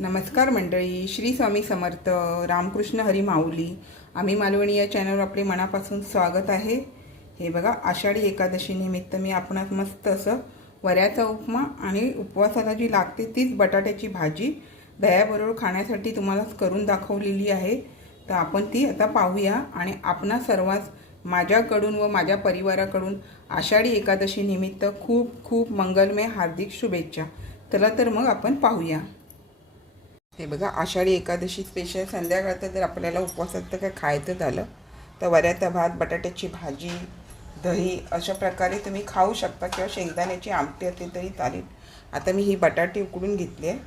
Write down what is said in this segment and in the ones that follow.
नमस्कार मंडळी श्री स्वामी समर्थ रामकृष्ण हरी माऊली. आम्ही मालवणी या चॅनलवर आपले मनापासून स्वागत आहे. हे बघा आषाढी एकादशी निमित्त मी आपणास मस्त असं वऱ्याचा उपमा आणि उपवासाला जी लागते तीच बटाट्याची भाजी दह्याबरोबर खाण्यासाठी तुम्हाला करून दाखवलेली आहे. तर आपण ती आता पाहूया आणि आपणा सर्वांस माझ्याकडून व माझ्या परिवाराकडून आषाढी एकादशी निमित्त खूप खूप मंगलमय हार्दिक शुभेच्छा. चला तर मग आपण पाहूया. हे बघा आषाढी एकादशी स्पेशल संध्याकाळचं जर आपल्याला उपवासात तर काय खायचं झालं तर वऱ्याचा भात बटाट्याची भाजी दही अशा प्रकारे तुम्ही खाऊ शकता किंवा शेंगदाण्याची आमटी असेल तरी चालेल. आता मी ही बटाटे उकडून घेतली आहे.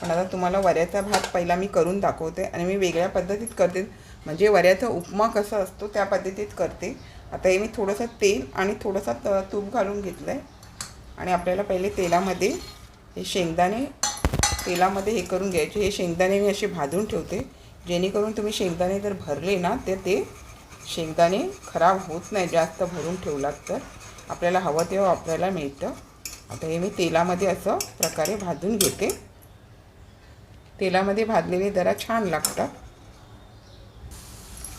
पण आता तुम्हाला वऱ्याचा भात पहिला मी करून दाखवते आणि मी वेगळ्या पद्धतीत करते. म्हणजे वऱ्याचा उपमा कसा असतो त्या पद्धतीत करते. आता हे मी थोडंसं तेल आणि थोडंसं त तूप घालून घेतलं आहे आणि आपल्याला पहिले तेलामध्ये हे शेंगदाणे तेलामध्ये हे करून घ्यायचे. हे शेंगदाणे मी असे भाजून ठेवते. जेणेकरून तुम्ही शेंगदाणे जर भरले ना तर ते शेंगदाणे खराब होत नाही जास्त भरून ठेवलात तर. आपल्याला हवं तेव्हा वापरायला मिळतं. आता हे मी तेलामध्ये असं प्रकारे भाजून घेते. तेलामध्ये भाजलेले जरा छान लागतात.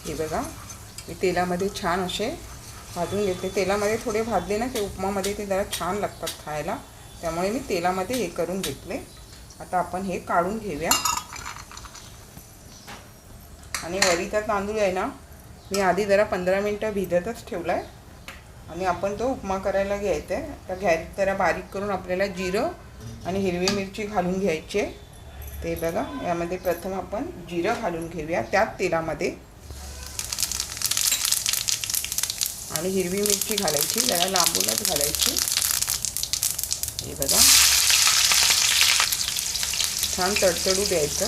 हे बघा मी तेलामध्ये छान असे भाजून घेते. तेलामध्ये थोडे भाजले ना ते उपमामध्ये ते जरा छान लागतात खायला. त्यामुळे मी तेलामध्ये हे करून घेतले. आता आपण हे काढून घेऊया. आणि वरीचा तांदूळ आहे ना मी आधी जरा पंधरा मिनटं भिजतच ठेवला आहे आणि आपण तो उपमा करायला घ्यायचा आहे. तर घ्याय जरा बारीक करून आपल्याला जिरं आणि हिरवी मिरची घालून घ्यायची आहे. ते बघा यामध्ये प्रथम आपण जिरं घालून घेऊया त्याच तेलामध्ये. आणि हिरवी मिरची घालायची जरा लांबूनच घालायची. हे बघा. छान तडतडू द्यायचं.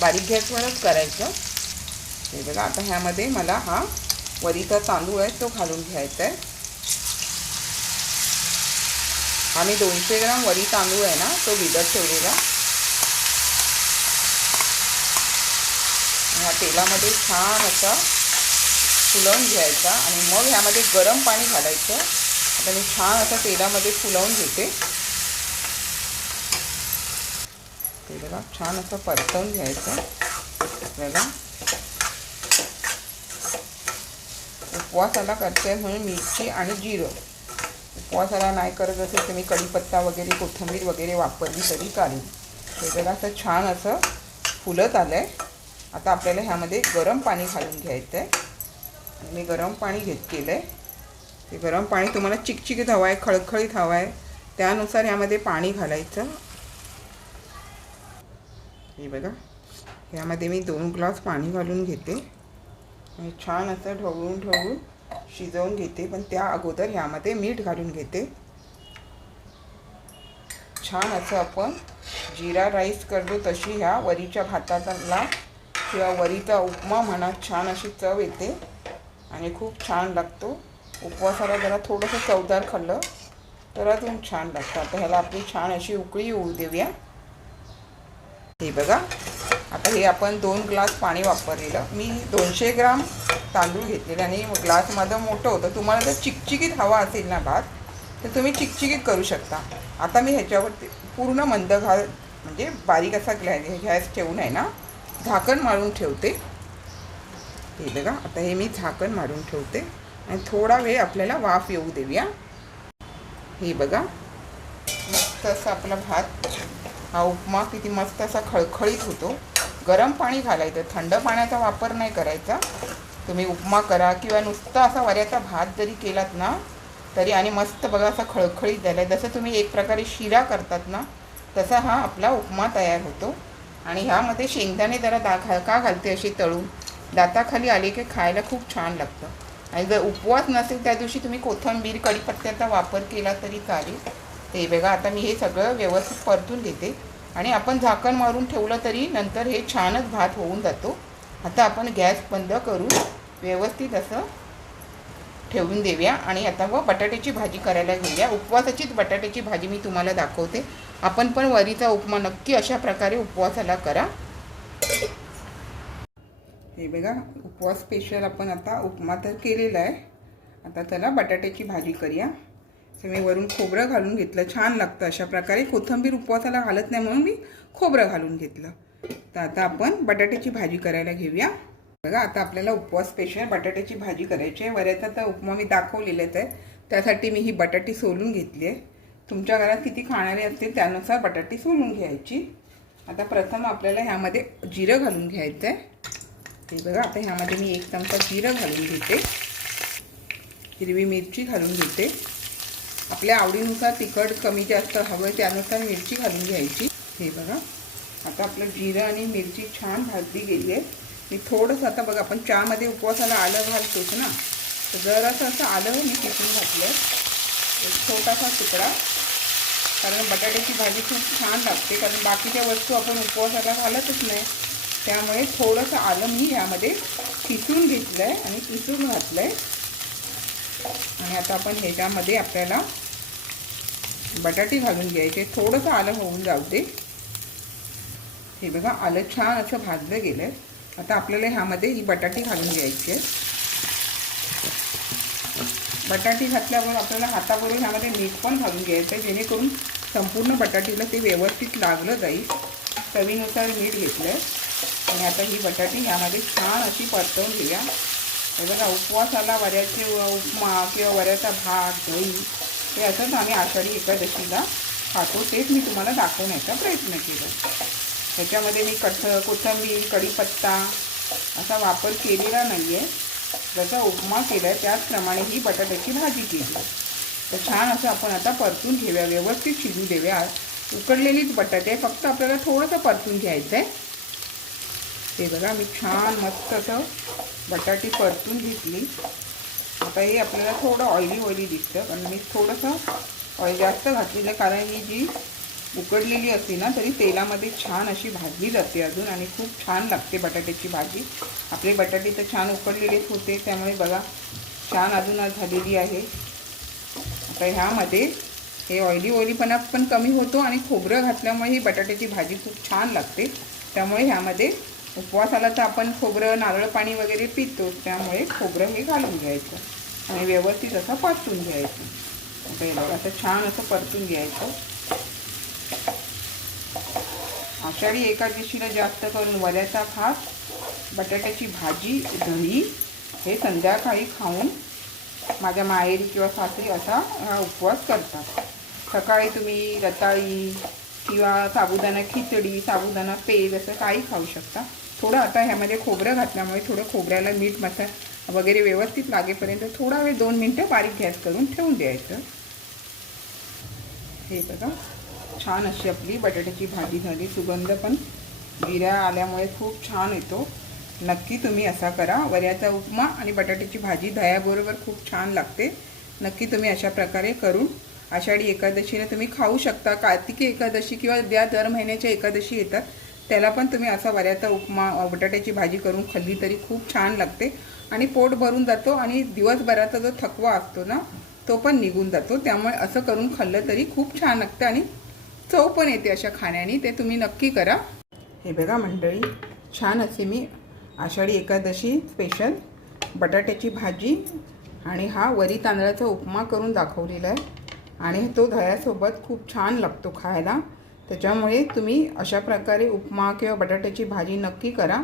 बारीक गॅसवरच करायचं. हे बघा आता ह्यामध्ये मला हा वरीचा तांदूळ आहे तो घालून घ्यायचा आहे आम्ही दोनशे ग्राम वरी तांदूळ आहे ना तो भिजत ठेवलेला. ह्या तेलामध्ये छान असा फुलवून घ्यायचा आणि मग ह्यामध्ये गरम पाणी घालायचं. आता मी छान असं तेलामध्ये फुलवून घेते. ते बघा. छान असं परतवून घ्यायचं. आपल्याला उपवासाला करते म्हणून मिरची आणि जिरं. उपवासाला नाही करत असेल तर मी कढीपत्ता वगैरे कोथिंबीर वगैरे वापरली तरी चालेल. हे बघा असं छान असं फुलत आलं आहे आता आपल्याला ह्यामध्ये गरम पाणी घालून घ्यायचं आहे मी गरम पाणी घेत केलं आहे ते गरम पाणी तुम्हाला चिकचिकीत हवं आहे खळखळीत हवं आहे त्यानुसार ह्यामध्ये पाणी घालायचं. हे बघा. ह्यामध्ये मी दोन ग्लास पाणी घालून घेते. छान असं ढवळून ढवळून शिजवून घेते. पण त्या अगोदर ह्यामध्ये मीठ घालून घेते. छान असं आपण जिरा राईस करतो तशी ह्या वरीच्या भाताला किंवा वरीचा उपमा म्हणा छान अशी चव येते आणि खूप छान लागतो. उपवासाला जरा थोडंसं चवदार खाल्लं तर अजून छान लागतं. आता ह्याला आपली छान अशी उकळी येऊ देऊया. हे बघा. आता हे आपण दोन ग्लास पाणी वापरलेलं. मी दोनशे ग्राम तांदूळ घेतलेले आणि ग्लास माझं मोठं होतं. तुम्हाला जर चिकचिकीत हवा असेल ना भात तर तुम्ही चिकचिकीत करू शकता. आता मी ह्याच्यावरती पूर्ण मंद घाल म्हणजे बारीक असा ग्लॅ गॅस ठेवून आहे ना झाकण मारून ठेवते. हे बघा आता हे मी झाकण मारून ठेवते. आणि थोडा वेळ आपल्याला वाफ येऊ देऊया. हे बघा. मस्त असा आपला भात हा उपमा किती मस्त असा खळखळीत होतो. गरम पाणी घालायचं. थंड पाण्याचा वापर नाही करायचा. तुम्ही उपमा करा किंवा नुसता असा वऱ्याचा भात जरी केलात ना तरी आणि मस्त बघा असा खळखळीत झाला आहे जसं तुम्ही एक प्रकारे शिरा करतात ना तसा हा आपला उपमा तयार होतो. आणि ह्यामध्ये शेंगदाणे जरा दा घाल का घालते अशी तळून? दाताखाली आले की खायला खूप छान लागतं. आणि जर उपवास नसेल त्या दिवशी तुम्ही कोथिंबीर कढीपत्त्याचा वापर केला तरी चालेल. ते बघा आता मी हे सगळं व्यवस्थित परतून घेते. आणि आपण झाकण मारून ठेवलं तरी नंतर हे छानच भात होऊन जातो. आता आपण गॅस बंद करून व्यवस्थित असं ठेवून देऊया. आणि आता व बटाट्याची भाजी करायला घेऊया. उपवासाचीच बटाट्याची भाजी मी तुम्हाला दाखवते. आपण पण वरीचा उपमा नक्की अशा प्रकारे उपवासाला करा. हे बघा उपवास स्पेशल आपण आता उपमा तर केलेला आहे. आता चला बटाट्याची भाजी करूया. तर मी वरून खोबरं घालून घेतलं. छान लागतं अशा प्रकारे. कोथिंबीर उपवासाला घालत नाही म्हणून मी खोबरं घालून घेतलं. तर आता आपण बटाट्याची भाजी करायला घेऊया. बघा आता आपल्याला उपवास स्पेशल बटाट्याची भाजी करायची आहे. वऱ्याचा तर उपमा मी दाखवलेलेच आहे. त्यासाठी मी ही बटाटी सोलून घेतली आहे. तुमच्या घरात किती खाणारे असतील त्यानुसार बटाटी सोलून घ्यायची. आता प्रथम आपल्याला ह्यामध्ये जिरं घालून घ्यायचं आहे ते बघा आता ह्यामध्ये मी एक चमचा जिरं घालून घेते. हिरवी मिरची घालून घेते. आपल्या आवडीनुसार तिखट कमी जास्त हवं आहे त्यानुसार मिरची घालून घ्यायची. हे बघा. आता आपलं जिरं आणि मिरची छान भाजली गेली आहे. मी थोडंसं आता बघा आपण चहामध्ये उपवासाला आलं घालतोच ना. तर जरासं असं आलं मी किसून घातलं एक छोटासा तुकडा. कारण बटाट्याची भाजी खूप छान लागते कारण बाकीच्या वस्तू आपण उपवासाला घालतच नाही. त्यामुळे थोडंसं आलं मी यामध्ये. किसून घेतलं आहे आणि किसून घातलं आहे आणि आता आपण ह्याच्यामध्ये आपल्याला बटाटे घालून घ्यायचे. थोडंसं आलं होऊन जाऊ दे. हे बघा आलं छान असं भाजलं गेलं आहे आता आपल्याला ह्यामध्ये ही बटाटी घालून घ्यायची आहे बटाटी घातल्यावर आपल्याला हातावरून ह्यामध्ये मीठ पण घालून घ्यायचं आहे जेणेकरून संपूर्ण बटाटीला ते व्यवस्थित लागलं जाईल. चवीनुसार मीठ घेतलं आहे आणि आता ही बटाटी ह्यामध्ये छान अशी परतवून घेऊया. हे बघा उपवासाला वऱ्याचे उपमा किंवा वऱ्याचा भात दही हे असंच आम्ही आषाढी एकादशीला खातो. तेच मी तुम्हाला दाखवण्याचा प्रयत्न केला. ह्याच्यामध्ये मी कठ कोथिंबीर कढीपत्ता असा वापर केलेला नाही आहे जसा उपमा केला आहे त्याचप्रमाणे ही बटाट्याची भाजी केली. तर छान असं आपण आता परतून घेऊया. व्यवस्थित शिजू देऊया. उकडलेलीच बटाटे आहे. फक्त आपल्याला थोडंसं परतून घ्यायचं आहे ते बघा मी छान मस्त असं बटाटी परतून घेतली. आता हे आपल्याला थोडं ऑइली ऑइली दिसतं कारण मी थोडंसं ऑइल जास्त घातलेलं कारण ही जी उकडलेली असते ना तरी तेलामध्ये छान अशी भाजली जाते अजून आणि खूप छान लागते बटाट्याची भाजी. आपले बटाटे तर छान उकडलेलेच होते त्यामुळे बघा छान अजून आज झालेली आहे. आता ह्यामध्ये हे ऑइली ऑइलीपणा पण कमी होतो आणि खोबरं घातल्यामुळे ही बटाट्याची भाजी खूप छान लागते. त्यामुळे ह्यामध्ये उपवासाला तर आपण खोबरं नारळ पाणी वगैरे पितो. त्यामुळे खोबरं हे घालून घ्यायचं. आणि व्यवस्थित असं परतून घ्यायचं. आता हे बघा असं छान असं परतून घ्यायचं. आषाढी एकादशीला जास्त करून वऱ्याचा भात बटाट्याची भाजी दही हे संध्याकाळी खाऊन माझ्या माहेरी किंवा सासरी असा हा उपवास करतात. सकाळी तुम्ही रताळी किंवा साबुदाणा खिचडी साबुदाणा पेज असं काही खाऊ शकता. थोडं आता ह्यामध्ये खोबरं घातल्यामुळे थोडं खोबऱ्याला मीठ मसाला वगैरे व्यवस्थित लागेपर्यंत थोडा वेळ दोन मिनटं बारीक गॅस करून ठेवून द्यायचं. हे बघा छान अशी आपली बटाट्याची भाजी झाली. सुगंध पण जिऱ्या आल्यामुळे खूप छान येतो. नक्की तुम्ही असा करा. वऱ्याचा उपमा आणि बटाट्याची भाजी दह्याबरोबर खूप छान लागते. नक्की तुम्ही अशा प्रकारे करून आषाढी एकादशीला तुम्ही खाऊ शकता. कार्तिकी एकादशी किंवा ज्या दर महिन्याच्या एकादशी येतात. त्याला पण तुम्ही असा वऱ्याचा उपमा बटाट्याची भाजी करून खाल्ली तरी खूप छान लागते. आणि पोट भरून जातो आणि दिवसभराचा जो थकवा असतो ना तो पण निघून जातो. त्यामुळे असं करून खाल्लं तरी खूप छान लागतं आणि चव पण येते अशा खाण्याने. ते तुम्ही नक्की करा. हे बघा मंडळी छान असे मी आषाढी एकादशी स्पेशल बटाट्याची भाजी आणि हा वरी तांदळाचा उपमा करून दाखवलेला आहे. आणि तो दह्यासोबत खूप छान लागतो खायला. त्याच्यामुळे तुम्ही अशा प्रकारे उपमा किंवा बटाट्याची भाजी नक्की करा.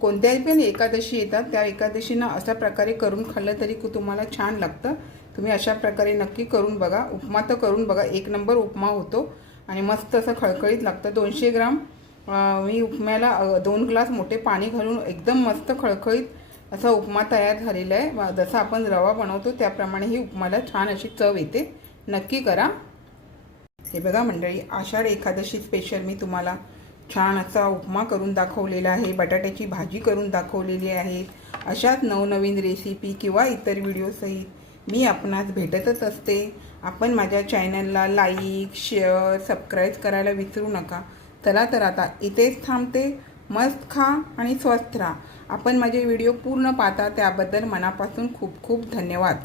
कोणत्याही पण एकादशी येतात त्या एकादशीनं अशा प्रकारे करून खाल्लं तरी तुम्हाला छान लागतं. तुम्ही अशा प्रकारे नक्की करून बघा. उपमा तर करून बघा. एक नंबर उपमा होतो. आणि मस्त असं खळखळीत लागतं. दोनशे ग्राम मी उपम्याला दोन ग्लास मोठे पाणी घालून एकदम मस्त खळखळीत असा उपमा तयार झालेला आहे. जसा आपण रवा बनवतो त्याप्रमाणे ही उपमाला छान अशी चव येते. नक्की करा. हे बघा मंडळी आषाढ एकादशी स्पेशल मी तुम्हाला छान असा उपमा करून दाखवलेला आहे बटाट्याची भाजी करून दाखवलेली आहे. अशाच नवनवीन रेसिपी किंवा इतर व्हिडिओसहित मी आपणास भेटतच असते. आपण माझ्या चॅनलला लाईक शेअर सबस्क्राईब करायला विसरू नका. चला तर आता इथेच थांबते. मस्त खा आणि स्वस्थ राहा. आपण माझे व्हिडिओ पूर्ण पाहता त्याबद्दल मनापासून खूप खूप धन्यवाद.